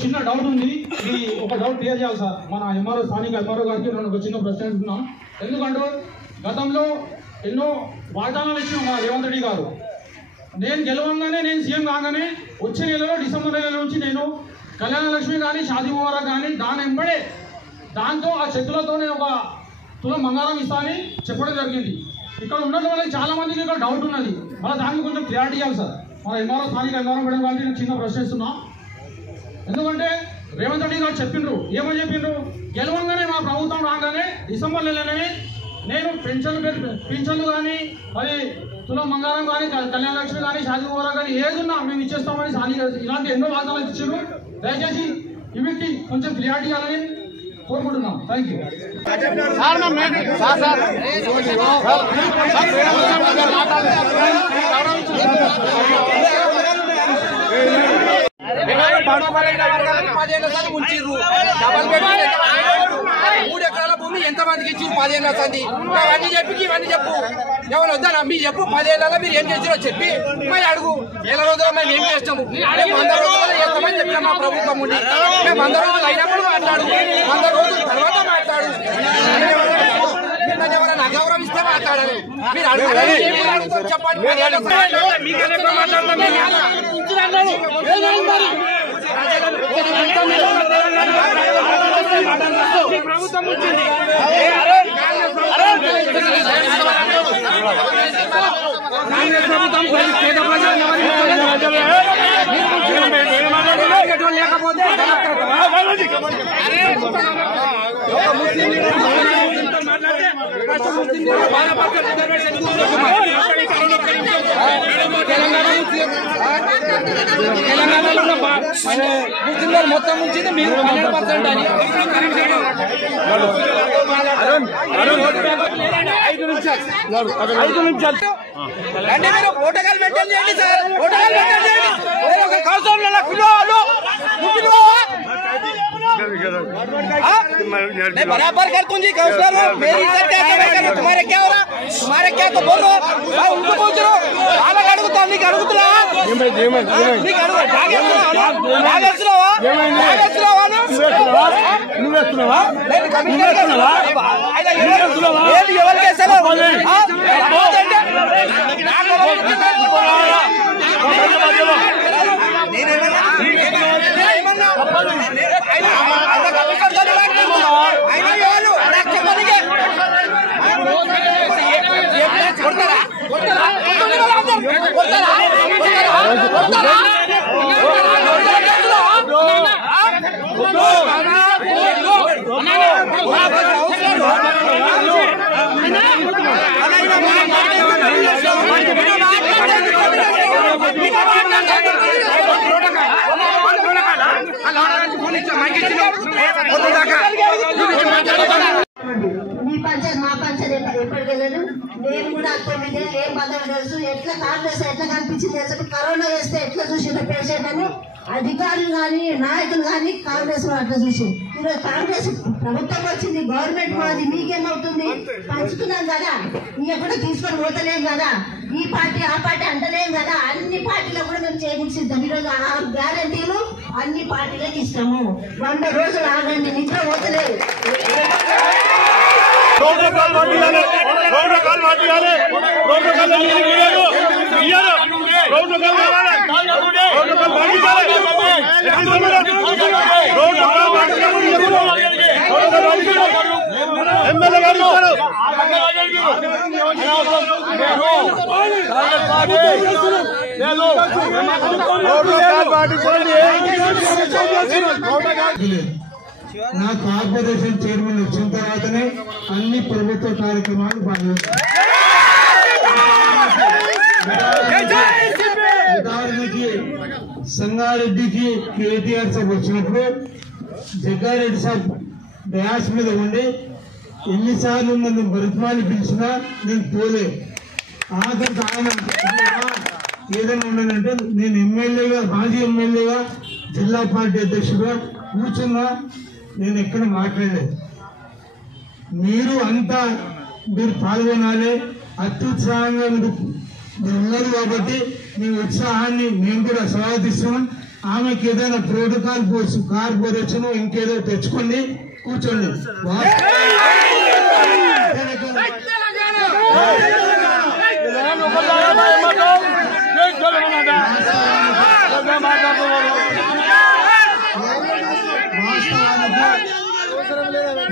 చిన్న డౌట్ ఉంది, ఇది ఒక డౌట్ క్లియర్ చేయాలి సార్. మన ఎంఆర్ఓ స్థానిక ఎంఆర్ఓ గారికి నేను ఒక చిన్న ప్రశ్న అడుగుతున్నాం. ఎందుకంటే గతంలో ఎన్నో వాగ్దానాలు ఇచ్చిన మా రేవంత్ రెడ్డి గారు, నేను గెలవంగానే, నేను సీఎం కాగానే వచ్చే నెలలో డిసెంబర్ నెల నుంచి నేను కళ్యాణ లక్ష్మి కానీ షాదీ ముబారక్ కానీ దాని వెంబడే దాంతో ఆ చెక్కులతో నేను ఒక తులం బంగారం ఇస్తానని చెప్పడం జరిగింది. ఇక్కడ ఉన్నట్టు వాళ్ళకి చాలా మందికి ఇక్కడ డౌట్ ఉన్నది, మళ్ళీ దానికి కొంచెం క్లారిటీ ఇవ్వాలి సార్. మన ఎంఆర్ఓ స్థానిక ఎంఆర్ఓ మేడం గారికి నేను చిన్న ప్రశ్న ఇస్తున్నా. ఎందుకంటే రేవంత్ రెడ్డి గారు చెప్పిండ్రు, ఏమని చెప్పిండ్రు, గెలవంగానే మా ప్రభుత్వం రాగానే డిసెంబర్ నెలనే నేను పింఛన్లు కానీ మరి తులం బంగారం కానీ కళ్యాణ లక్ష్మి కానీ షాదీ ముబారక్ కానీ ఏదున్నా మేము ఇచ్చేస్తామని ఇలాంటి ఎన్నో వాగ్దానాలు ఇచ్చారు. దయచేసి ఇవిటి కొంచెం క్లియారిటీ ఇవ్వాలని కోరుకుంటున్నాం. Thank you. మూడు ఎకరాల భూమి ఎంత మందికి ఇచ్చి 10 ఏళ్ళ సంది అవన్నీ చెప్పి ఇవన్నీ చెప్పు, ఎవరు వద్దా మీరు చెప్పు. 10 ఏళ్ళలో మీరు ఏం చేసిరో చెప్పి మరి అడుగు. 100 రోజులు మేము ఏం చేస్తాము, 100 రోజుల్లో చేస్తామని చెప్పిన మా ప్రభుత్వం ఉండి మేము 100 రోజులు అయినప్పుడు మాట్లాడు, 100 రోజుల తర్వాత మాట్లాడు. ఎవరైనా అగౌరవిస్తే మాట్లాడాలి. మీరు అడుగుతారు చెప్పండి. ప్రభుత్వం వచ్చింది లేకపోతే తెలంగాణలో ముస్లింలు మొత్తం ఉంచింది మీరు 100% అని. 5 నిమిషాలు అంటే మీరు ఓటగాలు మెయింటైన్ చేయండి సార్. ఓటగాలు మెయింటైన్ చేయండి. मैं बराबर कर दूंगी काउंसलर, मेरी इज्जत क्या करेगा? तुम्हारे क्या हो रहा, तुम्हारे क्या तो बोलो, उनको पूछ लो. अलग अड़गुता నీకు అడుగుతున్నా నీకు అడుగు జాగేస్తున్నావా నువ్వేస్తున్నావా నేను కమిషనర్ ఏది ఎవరు చేశారు మీ పంచాయతీ మా పంచాయతీ ఎప్పటికి వెళ్ళదు. మేము కూడా 9 ఏళ్ళు ఏం పదవి తెలుసు. ఎట్లా కాంగ్రెస్ ఎట్లా కనిపించింది తెలుసు. కరోనా వేస్తే ఎట్లా చూసిండ్రు పేషెంట్ అని అధికారులు కానీ నాయకులు కానీ కాంగ్రెస్ అట్లా చూసి. ఈరోజు కాంగ్రెస్ ప్రభుత్వం వచ్చింది, గవర్నమెంట్ మాది, మీకేమవుతుంది? పంచుతున్నాం కదా, ఎప్పుడు తీసుకొని పోతలేం కదా, ఈ పార్టీ ఆ పార్టీ అంటలేం కదా. అన్ని పార్టీలో కూడా మేము చేయించిద్దాం. ఈరోజు 6 గ్యారంటీలు అన్ని పార్టీలకు ఇస్తాము. 100 రోజులు ఆగండి, నిద్ర పోతలేదు. నా కార్పొరేషన్ చైర్మన్ వచ్చిన తర్వాతనే అన్ని ప్రభుత్వ కార్యక్రమాలు ఉదాహరణకి సంగారెడ్డికి కేటీఆర్ సాబ్ వచ్చినప్పుడు జగ్గారెడ్డి సాబ్ డయాస్ మీద ఉండి ఎన్నిసార్లు నన్ను బతుమాలి పిలిచినా నేను పోలే. ఆఖరికి ఆయన ఏదైనా ఉన్నానంటే నేను ఎమ్మెల్యేగా, మాజీ ఎమ్మెల్యేగా, జిల్లా పార్టీ అధ్యక్షుడుగా కూర్చున్నా నేను ఎక్కడ మాట్లాడలేదు. మీరు అంతా మీరు పాల్గొనాలి. అత్యుత్సాహంగా మీరు ఉన్నారు కాబట్టి మీ ఉత్సాహాన్ని మేము కూడా స్వాగతిస్తున్నాం. ఆమెకి ఏదైనా ప్రోటోకాల్ కార్పొరేషన్ ఇంకేదో తెచ్చుకోండి, కూర్చోండి.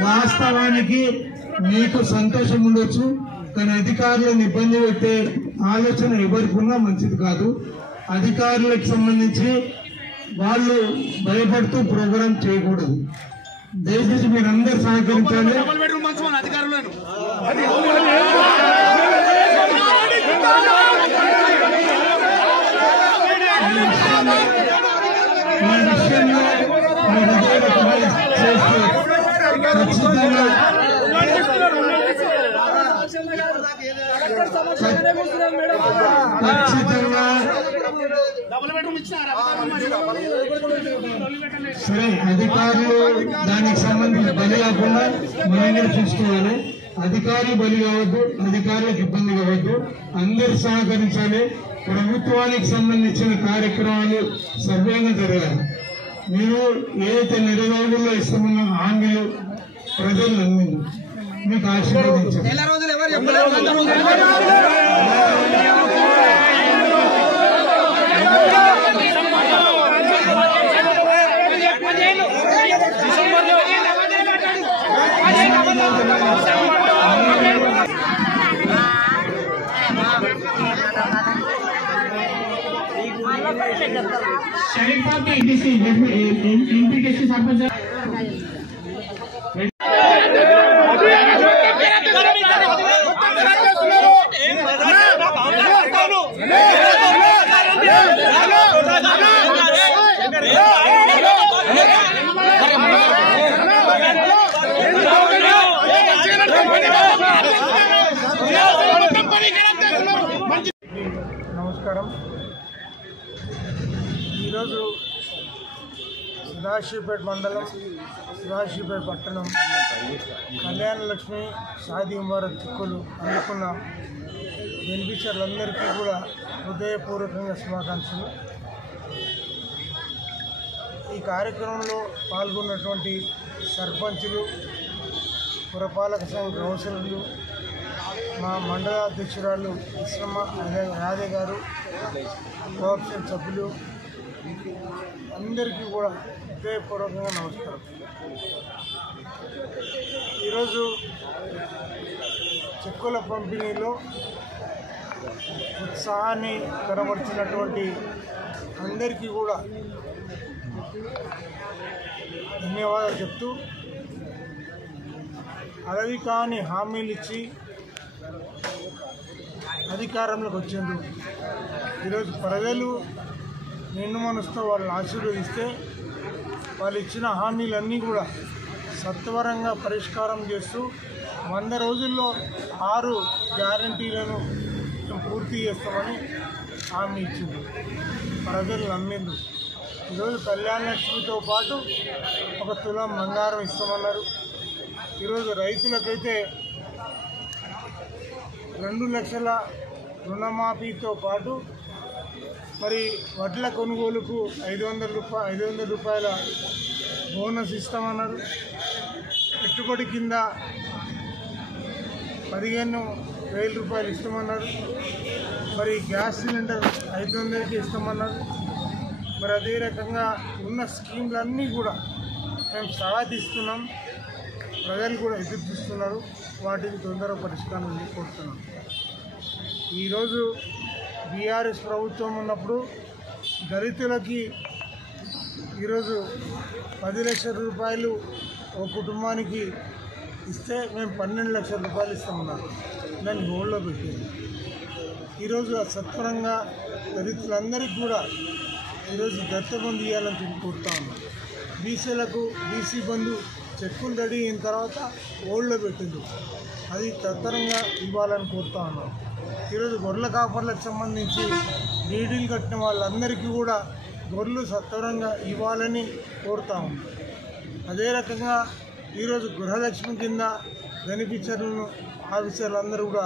వాస్తవానికి మీకు సంతోషం ఉండొచ్చు, కానీ అధికారులను ఇబ్బంది పెట్టే ఆలోచన ఎవరికున్నా మంచిది కాదు. అధికారులకు సంబంధించి వాళ్ళు భయపడుతూ ప్రోగ్రాం చేయకూడదు. దయచేసి మీరందరూ సహకరించాలి. సరే, అధికారులు దానికి సంబంధించి బలి కాకుండా మనం చూసుకోవాలి. అధికారులు బలి కావద్దు, అధికారులకు ఇబ్బంది కావద్దు, అందరూ సహకరించాలి. ప్రభుత్వానికి సంబంధించిన కార్యక్రమాలు సవ్యంగా జరగాలి. మీరు ఏదైతే నెలరోజుల్లో ఇస్తామన్న హామీలు ప్రజలు నమ్మింది, మీకు ఆశీర్వదించారు. शरीफ के एमपीटीसी सरपंच నమస్కారం. ఈరోజు సదాశివపేట మండలం, సదాశివపేట పట్టణం కళ్యాణ లక్ష్మి షాదీ ముబారక్ చిక్కులు అందుకున్న బెనిఫిషియర్లందరికీ కూడా హృదయపూర్వకంగా శుభాకాంక్షలు. ఈ కార్యక్రమంలో పాల్గొన్నటువంటి సర్పంచులు, పురపాలక సంఘ కౌన్సిలర్లు, మా మండల అధ్యక్షురాలు ఇస్రమ్మ యాదవ్ గారు, కోఆప్షన్ సభ్యులు అందరికీ కూడా హృదయపూర్వకంగా నమస్కారం. ఈరోజు చెక్కుల పంపిణీలో ఉత్సాహాన్ని కనబర్చినటువంటి అందరికీ కూడా ధన్యవాదాలు చెప్తూ, అడవి కాని హామీలు ఇచ్చి అధికారంలోకి వచ్చిండ్రు. ఈరోజు ప్రజలు నిన్ను మనసుతో వాళ్ళని ఆశీర్వదిస్తే వాళ్ళు ఇచ్చిన హామీలన్నీ కూడా సత్వరంగా పరిష్కారం చేస్తూ 100 రోజుల్లో 6 గ్యారంటీలను పూర్తి చేస్తామని హామీ ఇచ్చింది. ప్రజలు నమ్మిండ్రు. ఈరోజు కళ్యాణ లక్ష్మితో పాటు 1 తులం బంగారం ఇస్తామన్నారు. ఈరోజు రైతులకైతే 2 లక్షల రుణమాఫీతో పాటు మరి వడ్ల కొనుగోలుకు 500 రూపాయల బోనస్ ఇస్తామన్నారు. పెట్టుబడి కింద 15,000 రూపాయలు ఇస్తామన్నారు. మరి గ్యాస్ సిలిండర్ 500కి ఇస్తామన్నారు. మరి అదే రకంగా ఉన్న స్కీమ్లన్నీ కూడా మేము స్వాగతిస్తున్నాం. ప్రజలు కూడా ఎదురు చూస్తున్నారు. వాటికి తొందరగా పరిష్కారం కోరుతున్నాం. ఈరోజు బీఆర్ఎస్ ప్రభుత్వం ఉన్నప్పుడు దళితులకి ఈరోజు 10 లక్షల రూపాయలు ఒక కుటుంబానికి ఇస్తే మేము 12 లక్షల రూపాయలు ఇస్తామన్నారు. దాన్ని హోల్డ్లో పెట్టింది. ఈరోజు సత్వరంగా దళితులందరికీ కూడా ఈరోజు దత్తబంధు ఇవ్వాలని కోరుతా ఉన్నాం. బీసీలకు బీసీ బంధు చెక్కులు రెడీ అయిన తర్వాత హోల్డ్లో పెట్టింది. అది తత్వరంగా ఇవ్వాలని కోరుతా ఉన్నాం. ఈరోజు గొర్రెల కాపర్లకు సంబంధించి డీడీలు కట్టిన వాళ్ళందరికీ కూడా గొర్రెలు సత్వరంగా ఇవ్వాలని కోరుతా ఉన్నాం. అదే రకంగా ఈరోజు గృహలక్ష్మి కింద బెనిఫిషియర్లను ఆఫీసర్లు అందరూ కూడా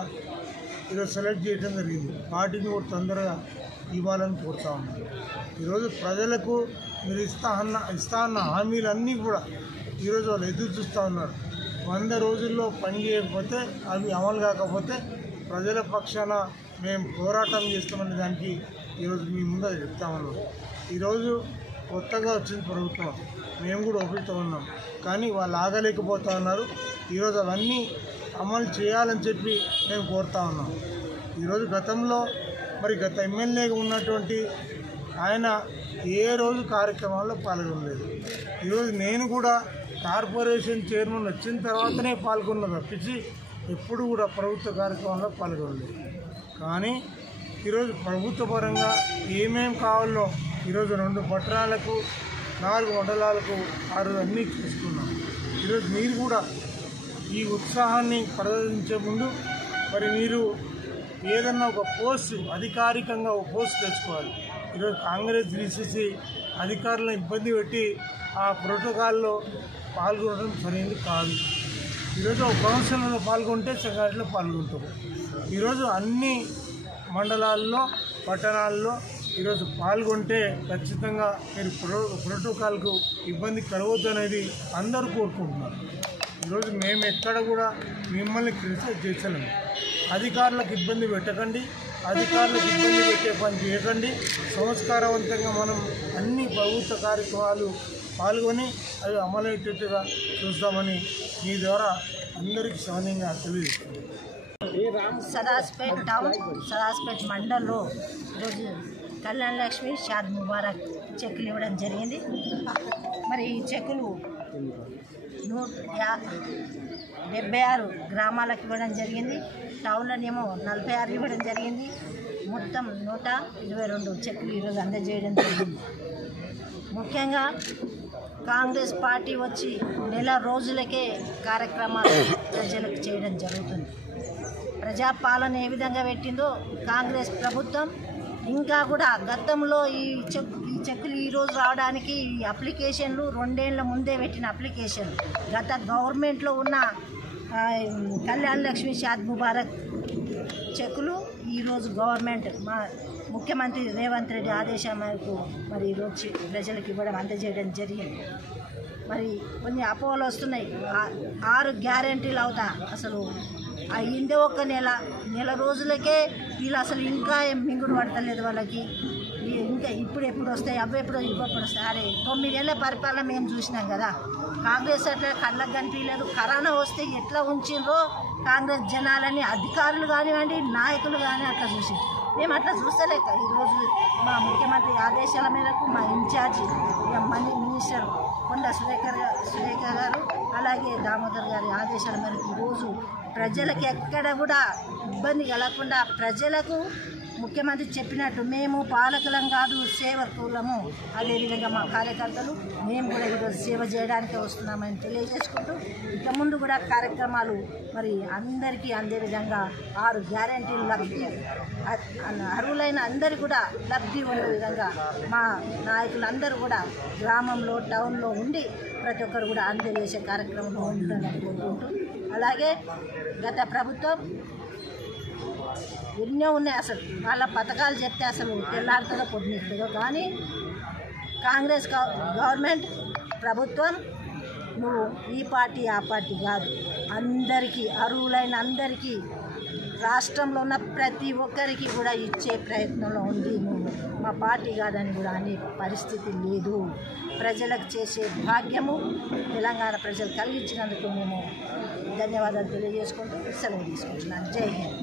ఈరోజు సెలెక్ట్ చేయడం జరిగింది. వాటిని కూడా తొందరగా ఇవ్వాలని కోరుతా ఉన్నాను. ఈరోజు ప్రజలకు మీరు ఇస్తా అన్న హామీలన్నీ కూడా ఈరోజు వాళ్ళు ఎదురు చూస్తూ ఉన్నారు. 100 రోజుల్లో పని చేయకపోతే, అవి అమలు కాకపోతే ప్రజల పక్షాన మేము పోరాటం చేస్తామనే దానికి ఈరోజు మీ ముందు చెప్తా ఉన్నాం. ఈరోజు కొత్తగా వచ్చిన ప్రభుత్వం, మేము కూడా ఒప్పుతూ ఉన్నాం, కానీ వాళ్ళు ఆగలేకపోతూ ఉన్నారు. ఈరోజు అవన్నీ అమలు చేయాలని చెప్పి మేము కోరుతా ఉన్నాం. ఈరోజు గతంలో గత ఎమ్మెల్యేగా ఉన్నటువంటి ఆయన ఏ రోజు కార్యక్రమాల్లో పాల్గొనలేదు. ఈరోజు నేను కూడా కార్పొరేషన్ చైర్మన్ వచ్చిన తర్వాతనే పాల్గొన్నా తప్పించి ఎప్పుడు కూడా ప్రభుత్వ కార్యక్రమాల్లో పాల్గొనలేదు. కానీ ఈరోజు ప్రభుత్వ పరంగా ఏమేం కావాలో ఈరోజు 2 పట్టణాలకు 4 మండలాలకు 6 అన్నీ చూసుకున్నాం. ఈరోజు మీరు కూడా ఈ ఉత్సాహాన్ని ప్రదర్శించే ముందు మీరు ఏదన్నా ఒక పోస్ట్ అధికారికంగా ఒక పోస్ట్ తెచ్చుకోవాలి. ఈరోజు కాంగ్రెస్ DCC అధికారులను ఇబ్బంది పెట్టి ఆ ప్రోటోకాల్లో పాల్గొనడం సరైనది కాదు. ఈరోజు ఒక కౌన్సిల్లో పాల్గొంటే సంఘటనలో పాల్గొంటాం. ఈరోజు అన్ని మండలాల్లో పట్టణాల్లో ఈరోజు పాల్గొంటే ఖచ్చితంగా మీరు ప్రోటోకాల్కు ఇబ్బంది కలగొద్దు అనేది అందరూ కోరుకుంటున్నారు. ఈరోజు మేము ఎక్కడ కూడా మిమ్మల్ని క్రిటిసైజ్ చేసలేము. అధికారులకు ఇబ్బంది పెట్టకండి, అధికారులకు ఇబ్బంది పెట్టే పని చేయకండి. సంస్కారవంతంగా మనం అన్ని ప్రభుత్వ కార్యక్రమాలు పాల్గొని అవి అమలయ్యేటట్టుగా చూస్తామని మీ ద్వారా అందరికీ సౌన్యంగా తెలియజేస్తుంది. సదాస్పేట్ టౌన్, సదాస్పేట్ మండల్లో ఈరోజు కళ్యాణ లక్ష్మి షాద్ ముబారక్ చెక్కులు ఇవ్వడం జరిగింది. మరి ఈ చెక్కులు 176 గ్రామాలకు ఇవ్వడం జరిగింది. టౌన్లోనేమో 46 ఇవ్వడం జరిగింది. మొత్తం 122 చెక్కులు ఈరోజు అందజేయడం జరిగింది. ముఖ్యంగా కాంగ్రెస్ పార్టీ వచ్చి నెల రోజులకే కార్యక్రమాలు ప్రజలకు చేయడం జరుగుతుంది. ప్రజాపాలన ఏ విధంగా పెట్టిందో కాంగ్రెస్ ప్రభుత్వం ఇంకా కూడా గతంలో ఈ చెక్కులు ఈరోజు రావడానికి ఈ అప్లికేషన్లు 2 ఏళ్ల ముందే పెట్టిన అప్లికేషన్లు గత గవర్నమెంట్లో ఉన్న కళ్యాణ లక్ష్మి షాద్ ముబారక్ చెక్కులు ఈరోజు గవర్నమెంట్ మా ముఖ్యమంత్రి రేవంత్ రెడ్డి ఆదేశం మేరకు మరి ఈరోజు ప్రజలకు ఇవ్వడం అందజేయడం జరిగింది. మరి కొన్ని అపోహలు వస్తున్నాయి. 6 గ్యారెంటీలు అవుతా అసలు అయ్యిందే ఒక నెల రోజులకే వీళ్ళు అసలు ఇంకా ఏం మింగుడు పడతలేదు వాళ్ళకి. ఇంకా ఎప్పుడు వస్తాయి, అవి ఎప్పుడు వస్తాయి. అరే 9 ఏళ్ల పరిపాలన మేము చూసినాం కదా. కాంగ్రెస్ అట్లా కళ్ళకు కనిపించలేదు. కరోనా వస్తే ఎట్లా ఉంచిండ్రో కాంగ్రెస్ జనాలని అధికారులు కానివ్వండి, నాయకులు కానీ అట్లా చూసి మేము అట్లా చూస్తలేక ఈరోజు మా ముఖ్యమంత్రి ఆదేశాల మేరకు మా ఇన్ఛార్జి మనీ మినిస్టర్ కొండ సురేఖ గారు అలాగే దామోదర్ గారి ఆదేశాల మేరకు ఈరోజు ప్రజలకు ఎక్కడ కూడా ఇబ్బంది కలగకుండా ప్రజలకు ముఖ్యమంత్రి చెప్పినట్టు మేము పాలకులం కాదు, సేవకులము. అదేవిధంగా మా కార్యకర్తలు మేము కూడా ఈరోజు సేవ చేయడానికే వస్తున్నామని తెలియజేసుకుంటూ ఇక ముందు కూడా కార్యక్రమాలు మరి అందరికీ అందే విధంగా 6 గ్యారెంటీలు లబ్ధి అర్హులైన అందరికీ కూడా లబ్ధి ఉండే విధంగా మా నాయకులందరూ కూడా గ్రామంలో టౌన్లో ఉండి ప్రతి ఒక్కరు కూడా అందజేసే కార్యక్రమంలో ఉండాలని కోరుకుంటూ అలాగే గత ప్రభుత్వం ఎన్నో ఉన్నాయి. అసలు వాళ్ళ పథకాలు చెప్తే అసలు తెల్లారుతుందో పొద్దునిస్తుందో, కానీ కాంగ్రెస్ గవర్నమెంట్ ప్రభుత్వం నువ్వు ఈ పార్టీ ఆ పార్టీ కాదు, అందరికీ అర్హులైన అందరికీ రాష్ట్రంలో ఉన్న ప్రతి ఒక్కరికి కూడా ఇచ్చే ప్రయత్నంలో ఉంది. నువ్వు మా పార్టీ కాదని కూడా అనే పరిస్థితి లేదు. ప్రజలకు చేసే భాగ్యము తెలంగాణ ప్రజలు కలిగించినందుకు మేము ధన్యవాదాలు తెలియజేసుకుంటూ సెలవు తీసుకుంటున్నాను. జై హింద్.